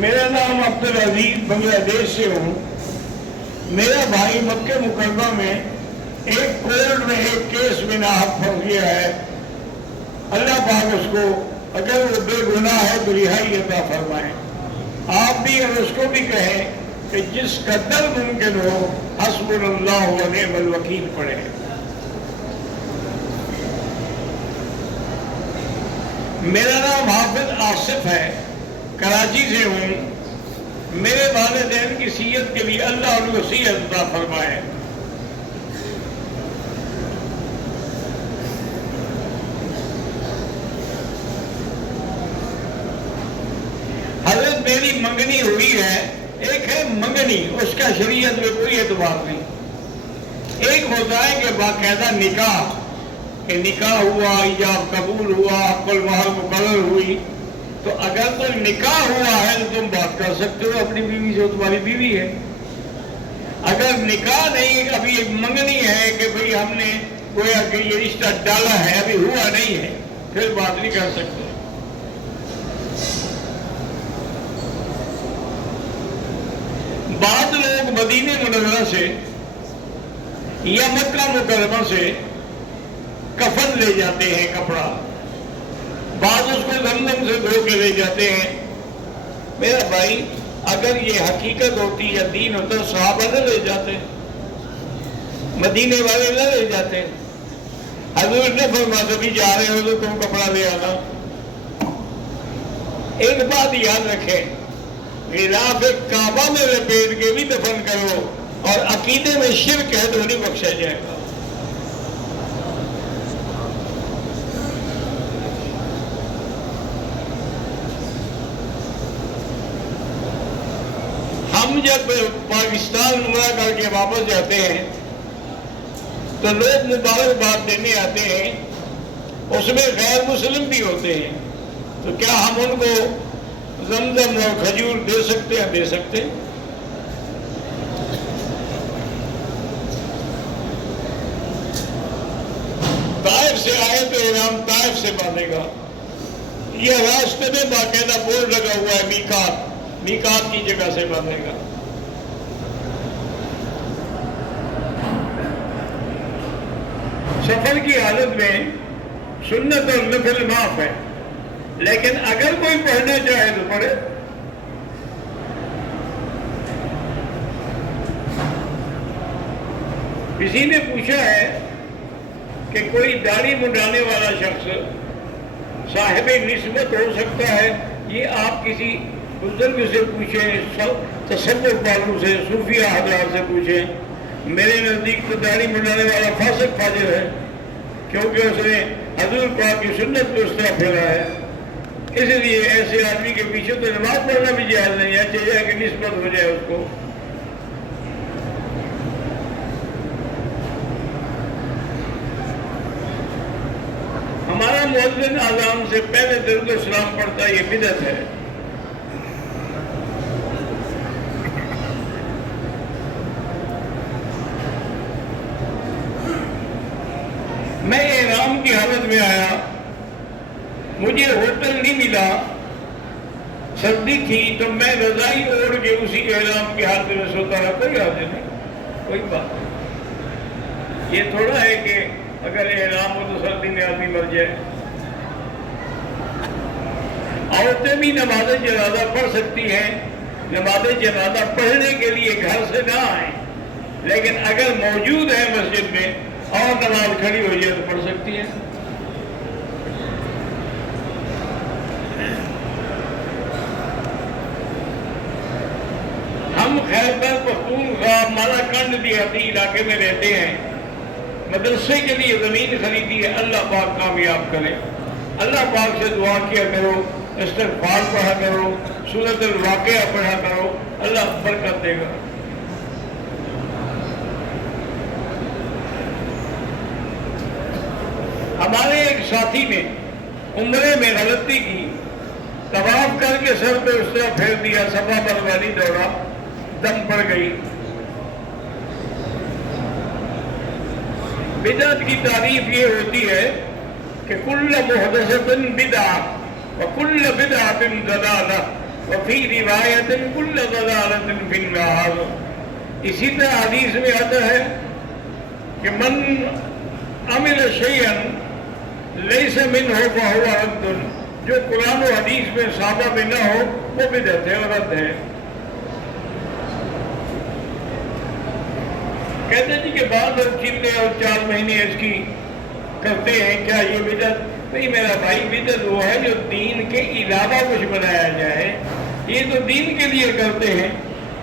میرا نام عبدالعزیز بنگلہ دیش سے ہوں. میرا بھائی مکہ مکرمہ میں ایک کورٹ میں ایک کیس میں ناحق پھنس گیا ہے. اللہ پاک اس کو اگر وہ بے گناہ ہے تو رہائی عطا فرمائے. آپ بھی اور اس کو بھی کہیں کہ جس قدر ممکن ہو حسبنا اللہ و نعم الوکیل پڑھے. میرا نام حافظ آصف ہے, کراچی سے ہوں. میرے والدین کی صحت کے لیے اللہ ان کو صحت عطا فرمائے. حضرت میری منگنی ہوئی ہے. ایک ہے منگنی, اس کا شریعت میں کوئی اعتبار نہیں. ایک ہوتا ہے کہ باقاعدہ نکاح, کہ نکاح ہوا, ایجاب قبول ہوا, عقل مہر مقرر ہوئی. تو اگر کوئی نکاح ہوا ہے تو تم بات کر سکتے ہو اپنی بیوی سے, تمہاری بیوی ہے. اگر نکاح نہیں, ابھی ایک منگنی ہے کہ بھئی ہم نے گویا کہ یہ رشتہ ڈالا ہے, ابھی ہوا نہیں ہے, پھر بات نہیں کر سکتے. بعض لوگ مدینہ منورہ سے یا مکہ مکرمہ سے کفن لے جاتے ہیں, کپڑا. بعض اس کو زمزم سے دھو کے لے جاتے ہیں. میرا بھائی اگر یہ حقیقت ہوتی یا دین ہوتا, صحابہ نہ لے جاتے, مدینے والے نہ لے جاتے. حضور نے فرمایا کبھی جا رہے ہو تو تم کپڑا لے آنا. ایک بات یاد رکھیں, غلاف کعبہ میں لپیٹ کے بھی دفن کرو, اور عقیدے میں شرک ہے تو نہیں بخشا جائے گا. ہم جب پاکستان عمرہ کر کے واپس جاتے ہیں تو لوگ مبارکباد دینے آتے ہیں, اس میں غیر مسلم بھی ہوتے ہیں. تو کیا ہم ان کو زمزم اور کھجور دے سکتے ہیں؟ دے سکتے ہیں. طائف سے آئے تو احرام طائف سے باندھے گا. یہ راستے میں باقاعدہ بورڈ لگا ہوا ہے میقات, میقات کی جگہ سے باندھے گا. سفر کی حالت میں سنت اور نفل معاف ہے, لیکن اگر کوئی پڑھنا چاہے تو پڑھے. کسی نے پوچھا ہے کہ کوئی داڑھی منڈانے والا شخص صاحب نسبت ہو سکتا ہے؟ یہ آپ کسی بزرگ سے پوچھیں, تصوف والوں سے, صوفیہ حضرات سے پوچھیں. میرے نزدیک تو داڑھی منڈانے والا فاسق فاجر ہے, کیونکہ اس نے حضور پاک کی سنت کو اس طرح پھیلا ہے. اس لیے ایسے آدمی کے پیچھے تو نماز پڑھنا بھی جائز نہیں ہے, چاہیے کہ نسبت ہو جائے اس کو. ہمارا مؤذن اذان سے پہلے درود و سلام پڑھتا ہے, یہ بدعت ہے. میں احرام کی حالت میں آیا, مجھے ہوٹل نہیں ملا, سردی تھی, تو میں رضائی اوڑھ کے اسی احرام کی حالت میں سوتا رہا. کوئی حاجت نہیں, کوئی بات نہیں. یہ تھوڑا ہے کہ اگر احرام ہو تو سردی میں آدمی مر جائے. عورتیں بھی نماز جنازہ پڑھ سکتی ہیں. نماز جنازہ پڑھنے کے لیے گھر سے نہ آئیں, لیکن اگر موجود ہے مسجد میں اور نماز کھڑی ہو جائے تو پڑھ سکتی ہے. ہم خیبر پختونخوا مالاکنڈ دیہاتی علاقے میں رہتے ہیں. مدرسے کے لیے زمین خریدی ہے, اللہ پاک کامیاب کرے. اللہ پاک سے دعا کیا کرو, استغفار پڑھا کرو, سورۃ الواقعہ پڑھا کرو, اللہ برکت دے گا. ہمارے ایک ساتھی نے عمرے میں غلطی کی, طواف کر کے سر پہ اس طرح پھیر دیا, صفا مروا نہیں دوڑا, دم پڑ گئی. بدعت کی تعریف یہ ہوتی ہے کہ کل محدثۃ بدعہ وکل بدعۃ ضلالہ. وفی روایت کل ضلالۃ فی النار. اسی طرح حدیث میں آتا ہے کہ من عمل شیئا لیس منہ فہو رد. جو قرآن و حدیث میں ثابت میں نہ ہو وہ بدعت ہے اور رد ہے. کہتے ہیں جی کہ بعض لوگ 3 اور 4 مہینے اس کی کرتے ہیں, کیا یہ بدعت؟ نہیں میرا بھائی, بدعت وہ ہے جو دین کے علاوہ کچھ بنایا جائے. یہ تو دین کے لیے کرتے ہیں.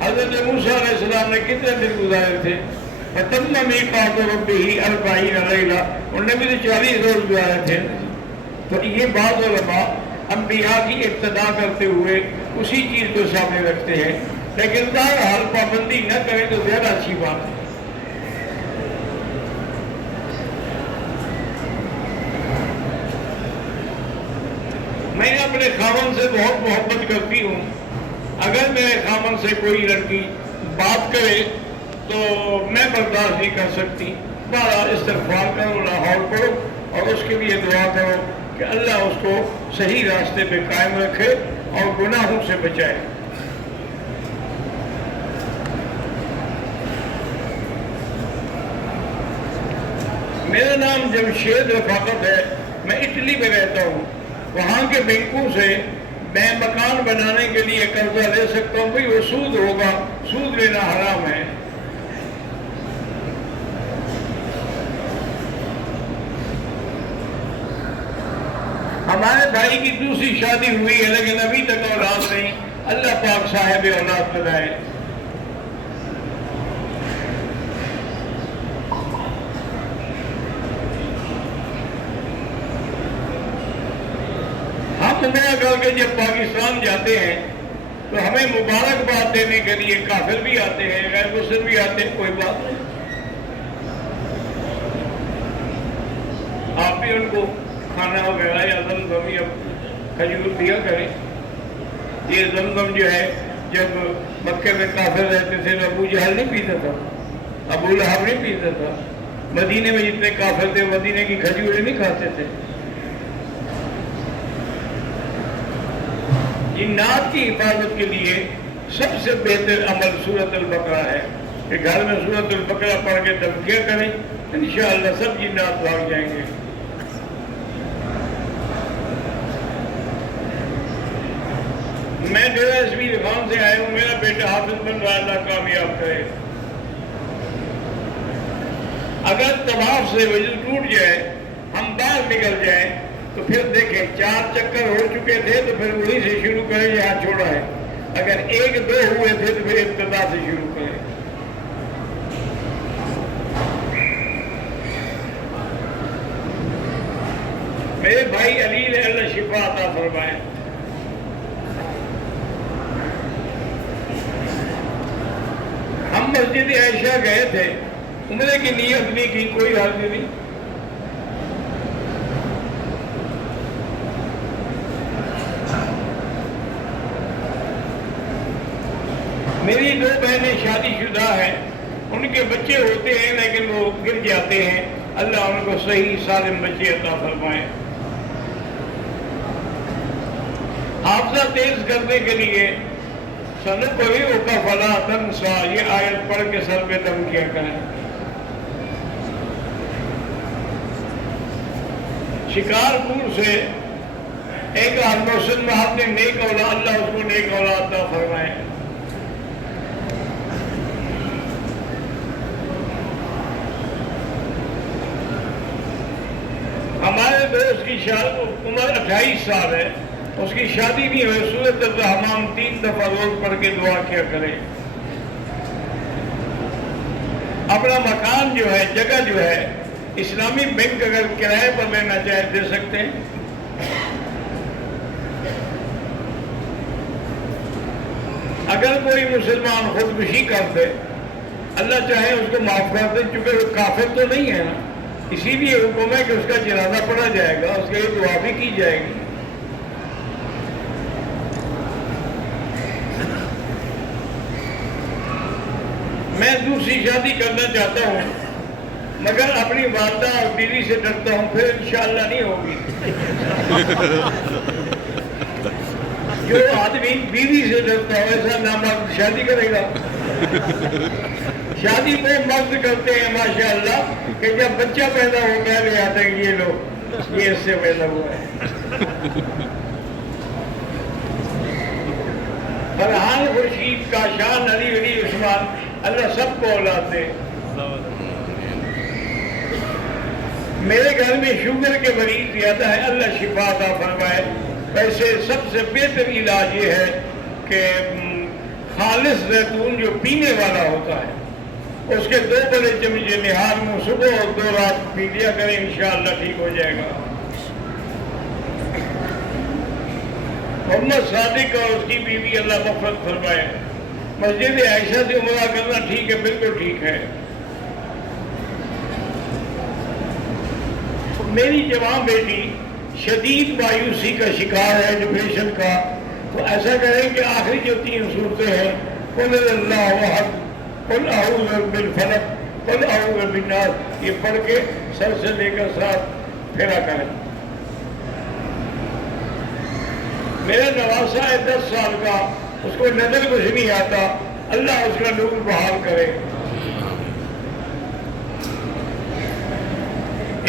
حضرت موسیٰ علیہ السلام نے کتنے دن گزارے تھے؟ فَتَمَّ مِيقَاتُ رَبِّهِ 40 لَيْلَةً. انہوں نے بھی تو 40 روز گزارے تھے. تو یہ بعض علماء انبیاء کی ابتدا کرتے ہوئے اسی چیز کو سامنے رکھتے ہیں, لیکن بہرحال پابندی نہ کریں تو زیادہ اچھی بات ہے. میں اپنے خاوند سے بہت محبت کرتی ہوں. اگر میرے خاوند سے کوئی لڑکی بات کرے تو میں برداشت نہیں کر سکتی. بہرحال استغفار کرو, لاہور پڑھو اور اس کے لیے دعا کرو کہ اللہ اس کو صحیح راستے پہ قائم رکھے اور گناہوں سے بچائے. میرا نام جمشید رفاقت ہے. میں اٹلی میں رہتا ہوں. وہاں کے بینکوں سے میں مکان بنانے کے لیے قرضہ لے سکتا ہوں. بھئی وہ سود ہوگا, سود لینا حرام ہے. ہمارے بھائی کی دوسری شادی ہوئی ہے لیکن ابھی تک اولاد نہیں. اللہ پاک صاحب اولاد بنائے. ہم عمرہ کر کے جب پاکستان جاتے ہیں تو ہمیں مبارکباد دینے کے لیے کافر بھی آتے ہیں, غیر مسلم بھی آتے ہیں. کوئی بات نہیں, آپ بھی ان کو کھانا وغیرہ یا زمزم یا کھجور دیا کریں. یہ زمزم جو ہے جب مکے میں کافر رہتے تھے تو ابو جہل نہیں پیتا تھا, ابو لہب نہیں پیتا تھا. مدینے میں جتنے کافر تھے مدینے کی کھجوریں نہیں کھاتے تھے. جنات کی حفاظت کے لیے سب سے بہتر عمل سورۃ البقرہ ہے کہ گھر میں سورۃ البقرہ پڑھ کے تذکیہ کریں, انشاءاللہ سب جنات بھاگ جائیں گے. میں ڈیرہ اسمی رفان سے آیا ہوں. میرا بیٹا حافظ بن رہا, اللہ کامیاب کرے. اگر طواف سے وضو ٹوٹ جائے, ہم باہر نکل جائیں تو پھر دیکھیں 4 چکر ہو چکے تھے تو پھر وہیں سے شروع کریں جہاں چھوڑا ہے. اگر 1-2 ہوئے تھے تو پھر ابتدا سے شروع کریں. میرے بھائی علی نے اللہ شفا عطا فرمائے. ہم مسجد عائشہ گئے تھے, عمرے کی نیت نہیں کی, کوئی حاضری نہیں. میری 2 بہنیں شادی شدہ ہیں, ان کے بچے ہوتے ہیں لیکن وہ گر جاتے ہیں. اللہ ان کو صحیح سالم بچے عطا فرمائے. حافظہ تیز کرنے کے لیے سنقرئک فلا تنسیٰ یہ آیت پڑھ کے سر پہ دم کیا کریں. شکارپور سے ایک محسن محمد نے نیک اولاد, اللہ اس کو نیک اولاد عطا فرمائے. ہمارے دوست کی عمر 28 سال ہے, اس کی شادی نہیں ہوئی. سورۃ الرحمن 3 دفعہ روز پڑھ کے دعا کیا کریں. اپنا مکان جو ہے, جگہ جو ہے, اسلامی بینک اگر کرائے پر لینا چاہے دے سکتے ہیں. اگر کوئی مسلمان خودکشی کر دے, اللہ چاہے اس کو معاف کر دے, چونکہ وہ کافر تو نہیں ہے نا, اسی لیے حکم ہے کہ اس کا جنازہ پڑھا جائے گا, اس کے لیے دعا بھی کی جائے گی. میں دوسری شادی کرنا چاہتا ہوں مگر اپنی والدہ اور بیوی سے ڈرتا ہوں, پھر انشاءاللہ نہیں ہوگی. جو آدمی بیوی سے ڈرتا ہے ایسا نامرد شادی کرے گا؟ شادی وہ مرد کرتے ہیں ماشاءاللہ کہ جب بچہ پیدا ہو گیا لے آتے ہیں یہ لوگ یہ اس سے پیدا ہوا ہے. فرحان خورشید کا شان علی علی عثمان اللہ سب کو اولاد دے. میرے گھر میں شوگر کے مریض زیادہ ہے اللہ شفا عطا فرمائے. ویسے سب سے بہتر علاج یہ ہے کہ خالص زیتون جو پینے والا ہوتا ہے اس کے 2 بڑے چمچے نہار میں صبح اور 2 رات پی لیا کریں انشاءاللہ ٹھیک ہو جائے گا. محمد صادق اور اس کی بیوی اللہ مغفرت فرمائے. مسجد عائشہ سے عمرہ کرنا ٹھیک ہے؟ بالکل ٹھیک ہے. میری جوان بیٹی شدید مایوسی کا شکار ہے ڈپریشن کا، تو ایسا کریں کہ آخری جو 3 صورتیں ہیں قل اللہ احد، قل اعوذ بالفلق، قل اعوذ بالناس، یہ پڑھ کے سر سے لے کر ساتھ پھیرا کریں. میرا نواسا ہے 10 سال کا، اس کو نظر کچھ نہیں آتا، اللہ اس کا نور بحال کرے.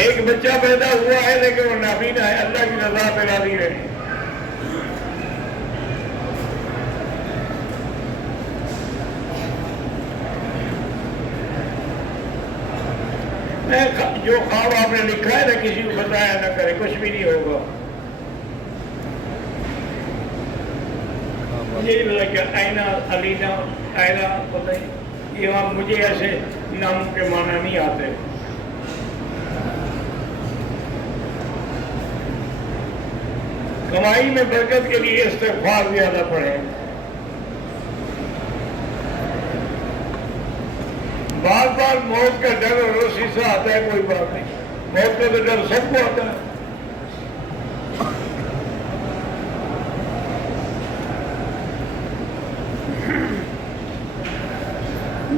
ایک بچہ پیدا ہوا ہے لیکن وہ نابینا ہے، اللہ کی رضا پہ راضی رہے. جو خواب آپ نے لکھا ہے نہ کسی کو بتایا نہ کرے، کچھ بھی نہیں ہوگا. مجھے لگا کہ آئینہ علینا آئینہ پتہ نہیں، یہ وہاں مجھے ایسے نام کے معنی نہیں آتے. کمائی میں برکت کے لیے استغفار زیادہ پڑھیں. بار بار موت کا ڈر اور روسی سے آتا ہے، کوئی بات نہیں، موت کا تو ڈر سب کو آتا ہے.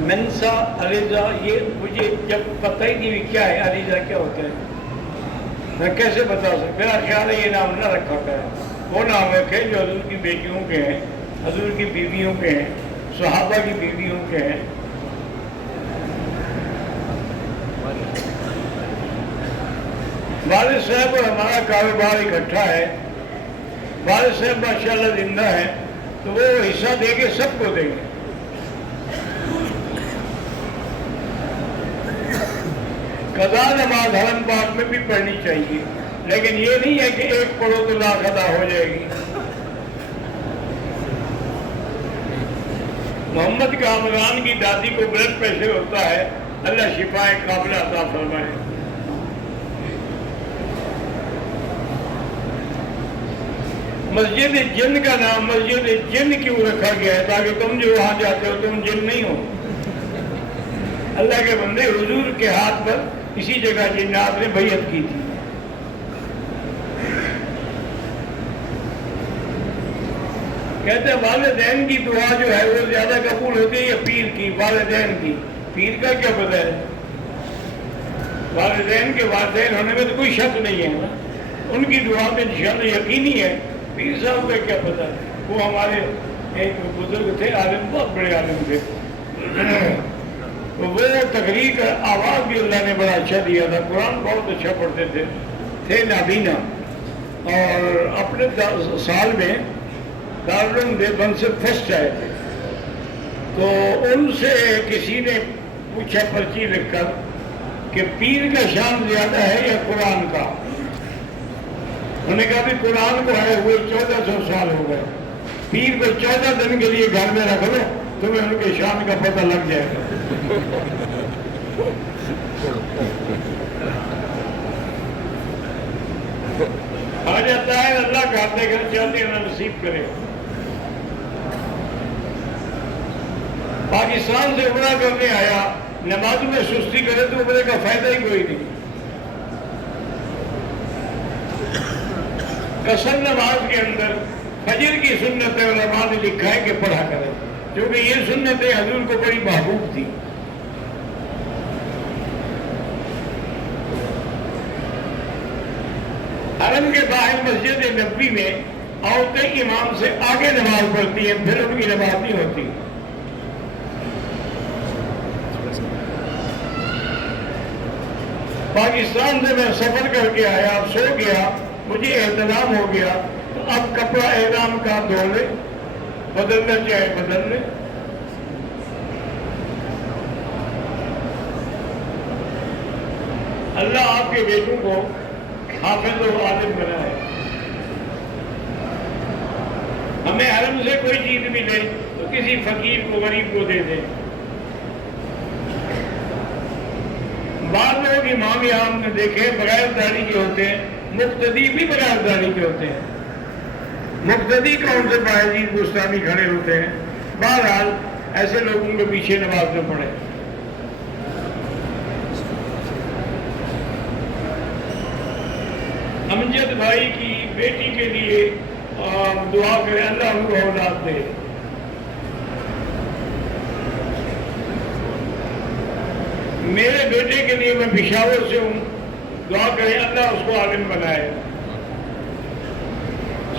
منسا علیزہ، یہ مجھے جب پتہ ہی نہیں کیا ہے علیزہ کیا ہوتا ہے، میں کیسے بتا سکتا. میرا خیال ہے یہ نام نہ رکھا ہے. وہ نام رکھے جو حضور کی بیٹیوں کے ہیں، حضور کی بیویوں کے ہیں، صحابہ کی بیویوں کے ہیں. والد صاحب اور ہمارا کاروبار اکٹھا ہے. والد صاحب ماشاءاللہ زندہ ہے تو وہ حصہ دے کے سب کو دیں گے. قضا نماز حرم پاک میں بھی پڑھنی چاہیے، لیکن یہ نہیں ہے کہ ایک پڑھو تو لاکھ ادا ہو جائے گی. محمد کامران کی دادی کو بلڈ پریشر ہوتا ہے، اللہ شفائے قابل عطا فرمائے. مسجد جن کا نام مسجد جن کیوں رکھا گیا ہے؟ تاکہ تم جو وہاں جاتے ہو تم جن نہیں ہو. اللہ کے بندے حضور کے ہاتھ پر اسی جگہ جنات نے بیعت کی تھی. کہتے ہیں والدین کی دعا جو ہے وہ زیادہ قبول ہوتی ہے یا پیر کی؟ والدین کی. پیر کا کیا پتہ ہے؟ والدین کے والدین ہونے میں تو کوئی شک نہیں ہے نا، ان کی دعا میں انشاءاللہ یقینی ہے. پیر صاحب کا کیا پتہ ہے؟ وہ ہمارے ایک بزرگ تھے، عالم، بہت بڑے عالم تھے. وہ تقریر کا آواز بھی اللہ نے بڑا اچھا دیا تھا، قرآن بہت اچھا پڑھتے تھے نابینا، اور اپنے سال میں دارالعلوم دیوبند سے فرسٹ آئے تھے. تو ان سے کسی نے پوچھا پرچی لکھ کر کہ پیر کا شان زیادہ ہے یا قرآن کا؟ انہوں نے کہا بھی قرآن کو آئے ہوئے 1400 سال ہو گئے، پیر کو 14 دن کے لیے گھر میں رکھ لو، تمہیں ان کے شان کا پتہ لگ جائے گا. آ جاتا ہے اللہ کھاتے گھر چاہتے ہیں نصیب کرے. پاکستان سے عمرہ کرنے آیا، نماز میں سستی کرے تو عمرے کا فائدہ ہی کوئی نہیں. قسم نماز کے اندر فجر کی سنت علماء نے لکھا ہے کہ پڑھا کرے، کیونکہ یہ سنتیں حضور کو بڑی محبوب تھی. حرم کے باہر مسجد نبوی میں عورتیں امام سے آگے نماز پڑھتی ہیں، پھر ان کی نماز نہیں ہوتی۔ پاکستان سے میں سفر کر کے آیا، سو گیا، مجھے احتلام ہو گیا، تو اب کپڑا احرام کا دھو لے، بدلنا چاہے بدل لے۔ اللہ آپ کے بیٹوں کو حافظ و عالم بنائے۔ ہمیں حرم سے کوئی چیز ملے تو کسی فقیر کو، غریب کو دے دیں۔ بعض لوگ امام یہاں نے دیکھے بغیر داڑھی کے ہوتے ہیں، مقتدی بھی بغیر داڑھی کے ہوتے ہیں۔ مقتدی کون سے باعزید گستاخی کھڑے ہوتے ہیں۔ بہرحال ایسے لوگوں کے پیچھے نماز نہ پڑھے۔ امجد بھائی کی بیٹی کے لیے دعا کریں، اللہ ان کو اولاد دے۔ میرے بیٹے کے لیے، میں پشاور سے ہوں، دعا کریں اللہ اس کو عالم بنائے۔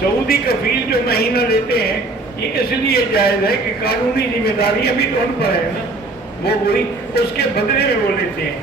سعودی کفیل جو مہینہ لیتے ہیں یہ اس لیے جائز ہے کہ قانونی ذمہ داریاں بھی تو ان پر ہے نا، وہ وہی اس کے بدلے میں وہ لیتے ہیں۔